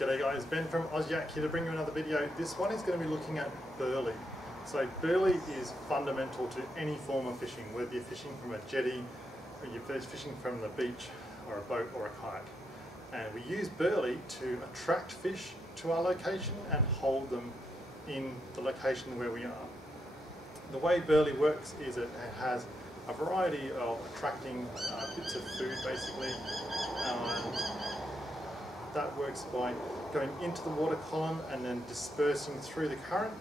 G'day guys, Ben from Yak here to bring you another video. This one is going to be looking at Burley. So Burley is fundamental to any form of fishing, whether you're fishing from a jetty, or you're fishing from the beach, or a boat or a kayak. And we use Burley to attract fish to our location and hold them in the location where we are. The way Burley works is it has a variety of attracting bits of food basically, and that works by going into the water column and then dispersing through the current,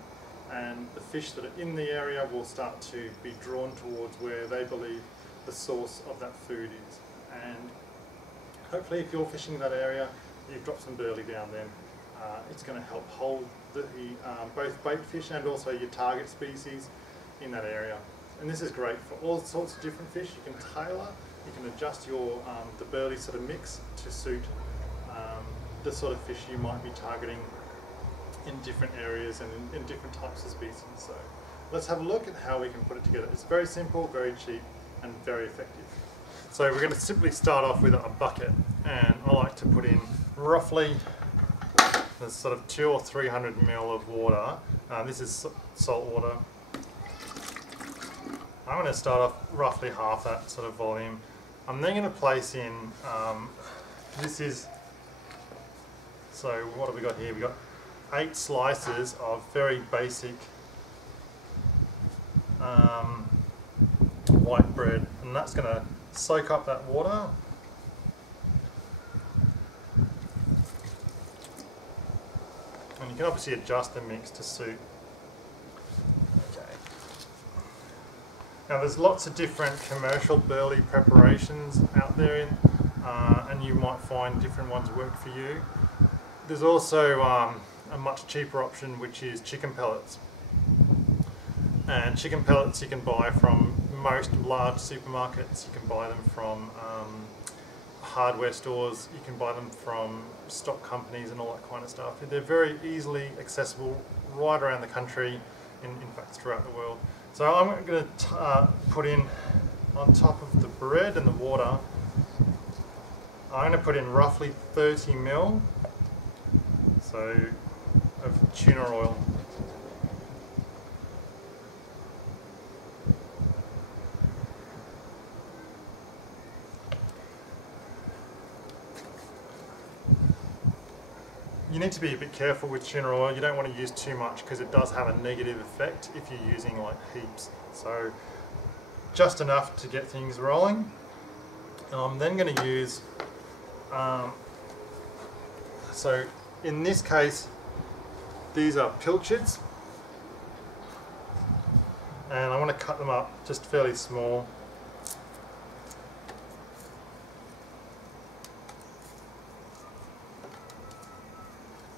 and the fish that are in the area will start to be drawn towards where they believe the source of that food is. And hopefully if you're fishing that area, you've dropped some Burley down then. It's going to help hold both bait fish and also your target species in that area. And this is great for all sorts of different fish. You can tailor, you can adjust your the Burley sort of mix to suit the sort of fish you might be targeting in different areas and in different types of species. So let's have a look at how we can put it together. It's very simple, very cheap and very effective. So we're going to simply start off with a bucket, and I like to put in roughly there's sort of 200 or 300 ml of water. This is salt water. I'm going to start off roughly half that sort of volume. I'm then going to place in, so what have we got here? We've got 8 slices of very basic white bread, and that's going to soak up that water. And you can obviously adjust the mix to suit. Now there's lots of different commercial Burley preparations out there, and you might find different ones work for you. There's also a much cheaper option, which is chicken pellets. And chicken pellets you can buy from most large supermarkets, you can buy them from hardware stores, you can buy them from stock companies and all that kind of stuff. They're very easily accessible right around the country, in fact throughout the world. So I'm going to put in, on top of the bread and the water, I'm going to put in roughly 30 ml of tuna oil. You need to be a bit careful with tuna oil. You don't want to use too much because it does have a negative effect if you're using like heaps. So just enough to get things rolling. And I'm then going to use, so in this case these are pilchards, and I want to cut them up just fairly small.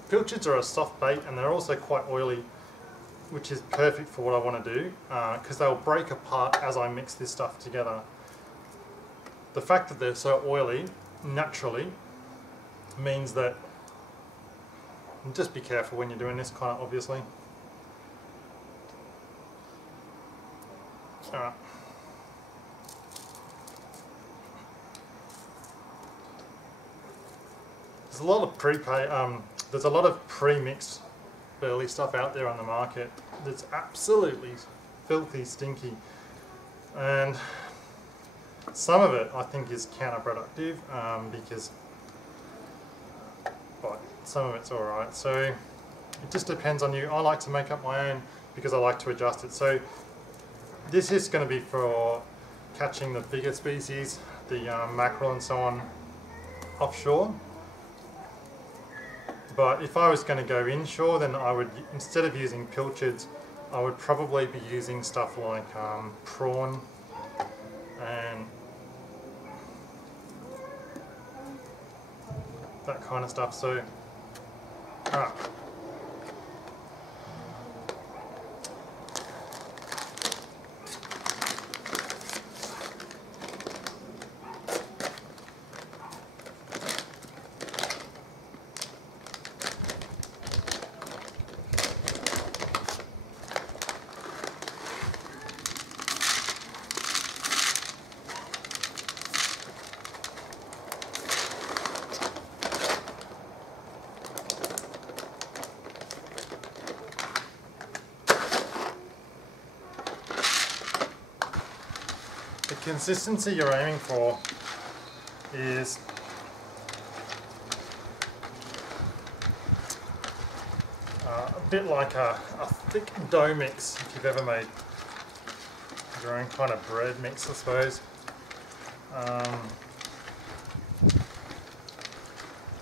Pilchards are a soft bait, and they're also quite oily, which is perfect for what I want to do, because they'll break apart as I mix this stuff together. The fact that they're so oily naturally means that, and just be careful when you're doing this, kind of obviously. Alright. There's a lot of pre-mixed Burley stuff out there on the market that's absolutely filthy stinky, and some of it I think is counterproductive, because some of it's alright. So it just depends on you. I like to make up my own because I like to adjust it. So this is going to be for catching the bigger species, the mackerel and so on, offshore. But if I was going to go inshore, then I would, instead of using pilchards, I would probably be using stuff like prawn and that kind of stuff. So, the consistency you're aiming for is a bit like a thick dough mix, if you've ever made your own kind of bread mix, I suppose.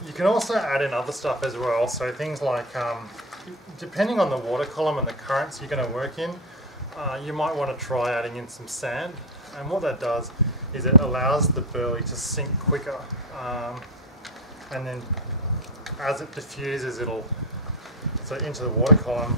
You can also add in other stuff as well, so things like, depending on the water column and the currents you're going to work in, you might want to try adding in some sand, and what that does is it allows the burley to sink quicker, and then as it diffuses so into the water column,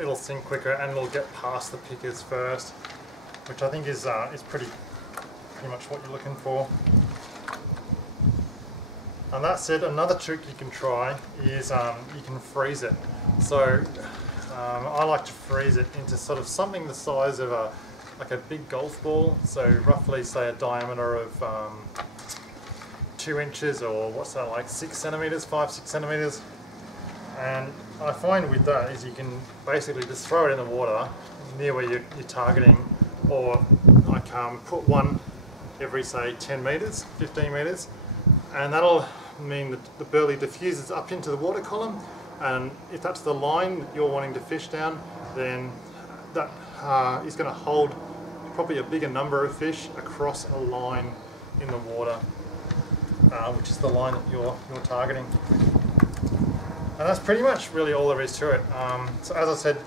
it'll sink quicker and it'll get past the pickers first, which I think is pretty much what you're looking for. And that said, another trick you can try is you can freeze it. So I like to freeze it into sort of something the size of like a big golf ball, so roughly say a diameter of 2 inches, or what's that, like 6 centimeters, 5-6 centimeters. And I find with that is you can basically just throw it in the water near where you're targeting, or like put one every say 10 meters, 15 meters, and that'll mean that the burley diffuses up into the water column, and if that's the line you're wanting to fish down, then that is going to hold probably a bigger number of fish across a line in the water, which is the line that you're targeting. And that's pretty much really all there is to it. So as I said,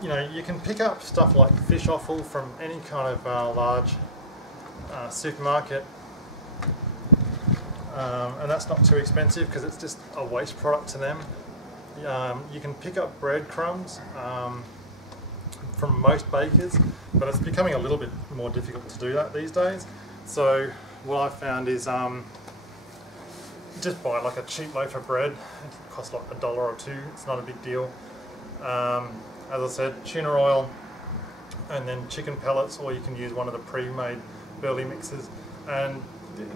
you know, you can pick up stuff like fish offal from any kind of large supermarket, and that's not too expensive because it's just a waste product to them. You can pick up breadcrumbs from most bakers, but it's becoming a little bit more difficult to do that these days. So what I've found is just buy like a cheap loaf of bread. It costs like $1 or $2. It's not a big deal. As I said, tuna oil, and then chicken pellets, or you can use one of the pre-made burley mixes. And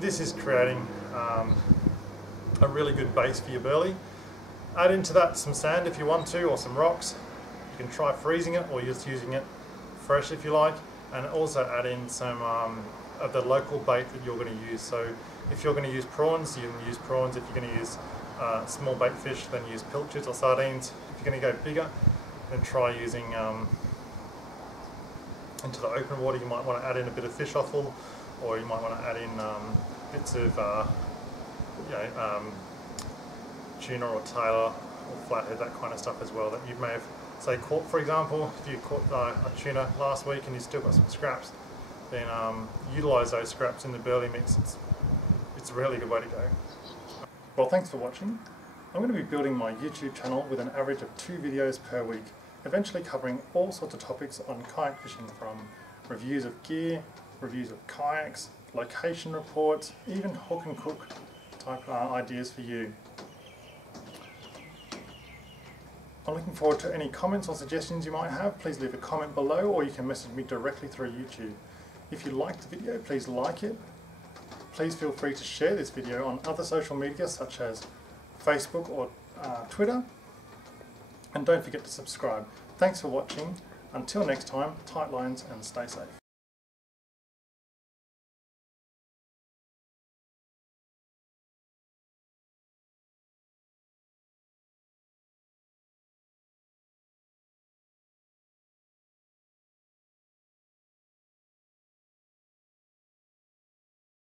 this is creating a really good base for your burley. Add into that some sand if you want to, or some rocks. You can try freezing it, or just using it fresh if you like, and also add in some of the local bait that you're going to use. So if you're going to use prawns, you can use prawns. If you're going to use small bait fish, then use pilchards or sardines. If you're going to go bigger, then try using into the open water. You might want to add in a bit of fish offal, or you might want to add in bits of tuna or tailor or flathead, that kind of stuff as well, that you may have, say, caught. For example, if you caught a tuna last week and you still got some scraps, then utilise those scraps in the burley mix. It's a really good way to go. Well, thanks for watching. I'm going to be building my YouTube channel with an average of 2 videos per week, eventually covering all sorts of topics on kayak fishing, from reviews of gear, reviews of kayaks, location reports, even hook and cook type ideas for you. I'm looking forward to any comments or suggestions you might have. Please leave a comment below, or you can message me directly through YouTube. If you liked the video, please like it. Please feel free to share this video on other social media such as Facebook or Twitter. And don't forget to subscribe. Thanks for watching. Until next time, tight lines and stay safe.